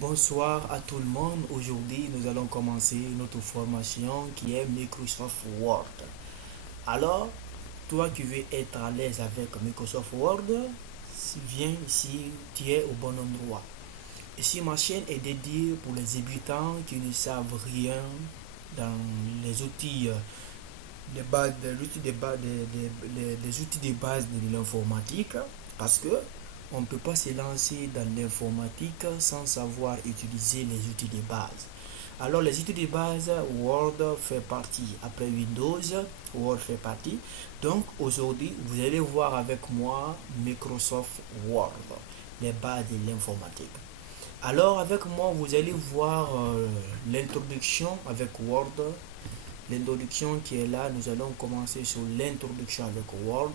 Bonsoir à tout le monde. Aujourd'hui, nous allons commencer notre formation qui est Microsoft Word. Alors, toi qui veux être à l'aise avec Microsoft Word, viens ici, tu es au bon endroit. Ici, ma chaîne est dédiée pour les débutants qui ne savent rien dans les outils de base, les outils de base de l'informatique, parce que on ne peut pas se lancer dans l'informatique sans savoir utiliser les outils de base. Alors les outils de base, Word fait partie. Après Windows, Word fait partie. Donc aujourd'hui, vous allez voir avec moi Microsoft Word, les bases de l'informatique. Alors avec moi, vous allez voir l'introduction avec Word. L'introduction qui est là, nous allons commencer sur l'introduction avec Word.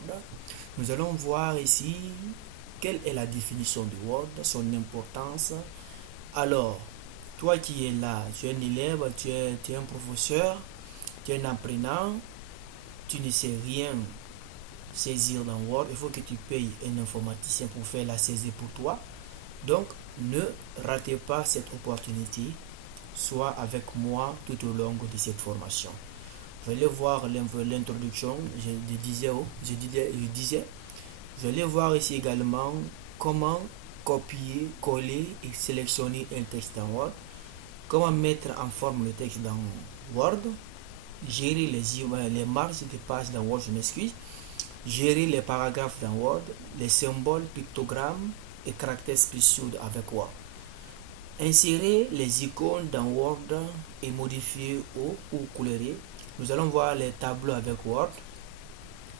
Nous allons voir ici quelle est la définition du Word, son importance. Alors, toi qui es là, tu es un élève, tu es un professeur, tu es un apprenant, tu ne sais rien saisir dans Word, il faut que tu payes un informaticien pour faire la saisie pour toi. Donc, ne ratez pas cette opportunité. Sois avec moi tout au long de cette formation. Vous allez voir l'introduction, je vais voir ici également comment copier, coller et sélectionner un texte dans Word, comment mettre en forme le texte dans Word, gérer les marges de page dans Word, je m'excuse, gérer les paragraphes dans Word, les symboles, pictogrammes et caractères spéciaux avec Word. Insérer les icônes dans Word et modifier ou colorer. Nous allons voir les tableaux avec Word.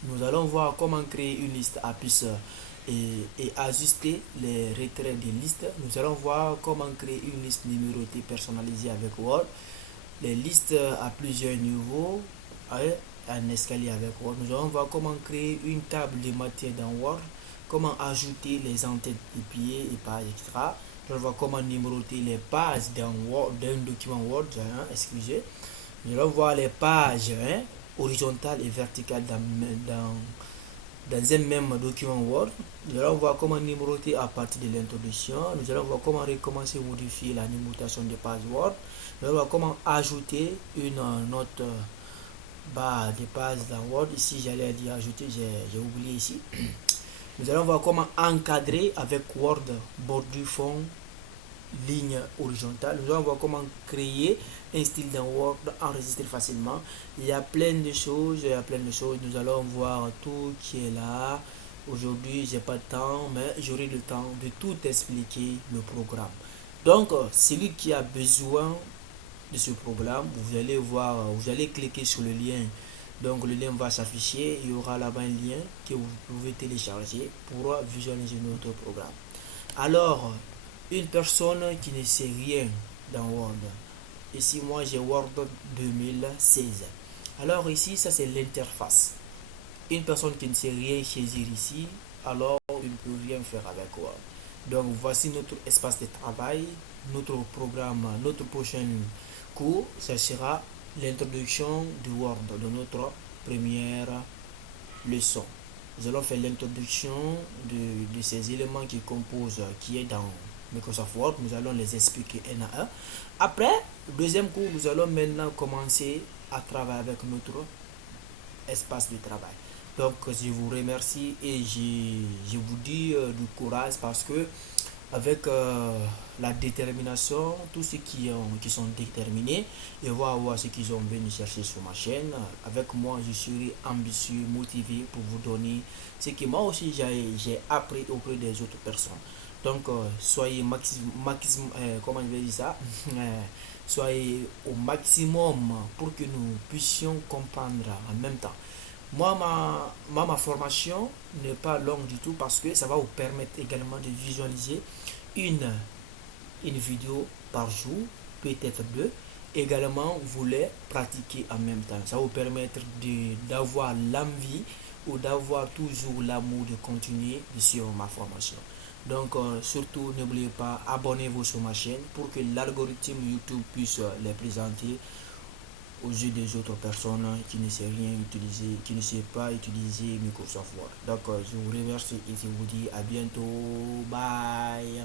Nous allons voir comment créer une liste à plus et ajuster les retraits des listes. Nous allons voir comment créer une liste numérotée personnalisée avec Word. Les listes à plusieurs niveaux, un escalier avec Word. Nous allons voir comment créer une table de matière dans Word, comment ajouter les entêtes de pieds et pages, etc. Nous allons voir comment numéroter les pages d'un document Word, excusez. Nous allons voir les pages horizontales et verticales dans un même document Word. Nous allons voir comment numéroter à partir de l'introduction. Nous allons voir comment recommencer et modifier la numérotation des pages Word. Nous allons voir comment ajouter une note barre de pages dans Word. Ici, j'allais dire ajouter, j'ai oublié ici. Nous allons voir comment encadrer avec Word, bordure, fond, ligne horizontale. Nous allons voir comment créer un style dans Word, enregistrer facilement. Il y a plein de choses, Nous allons voir tout qui est là. Aujourd'hui, j'ai pas de temps, mais j'aurai le temps de tout expliquer le programme. Donc, celui qui a besoin de ce programme, vous allez voir, vous allez cliquer sur le lien. Donc, le lien va s'afficher. Il y aura là-bas un lien que vous pouvez télécharger pour visualiser notre programme. Alors, une personne qui ne sait rien dans Word. Ici, moi, j'ai Word 2016. Alors ici, ça c'est l'interface. Une personne qui ne sait rien saisir ici, alors il ne peut rien faire avec Word. Donc voici notre espace de travail, notre programme, notre prochain cours, ça sera l'introduction du Word de notre première leçon. Nous allons faire l'introduction de ces éléments qui composent, qui est dans Microsoft Word. Nous allons les expliquer un à un. Après, deuxième cours, nous allons maintenant commencer à travailler avec notre espace de travail. Donc, je vous remercie et je vous dis du courage parce que avec la détermination, tous ceux qui sont déterminés, et voir ce qu'ils ont venu chercher sur ma chaîne. Avec moi, je serai ambitieux, motivé pour vous donner ce que moi aussi j'ai appris auprès des autres personnes. Donc, soyez comment je vais dire ça, soyez au maximum pour que nous puissions comprendre en même temps. Ma formation n'est pas longue du tout parce que ça va vous permettre également de visualiser une, une vidéo par jour, peut-être deux. Également, vous les pratiquer en même temps. Ça va vous permettre d'avoir l'envie ou d'avoir toujours l'amour de continuer sur ma formation. Donc, surtout, n'oubliez pas, abonnez-vous sur ma chaîne pour que l'algorithme YouTube puisse les présenter aux yeux des autres personnes qui ne savent rien utiliser, qui ne savent pas utiliser Microsoft Word. Donc, je vous remercie et je vous dis à bientôt. Bye.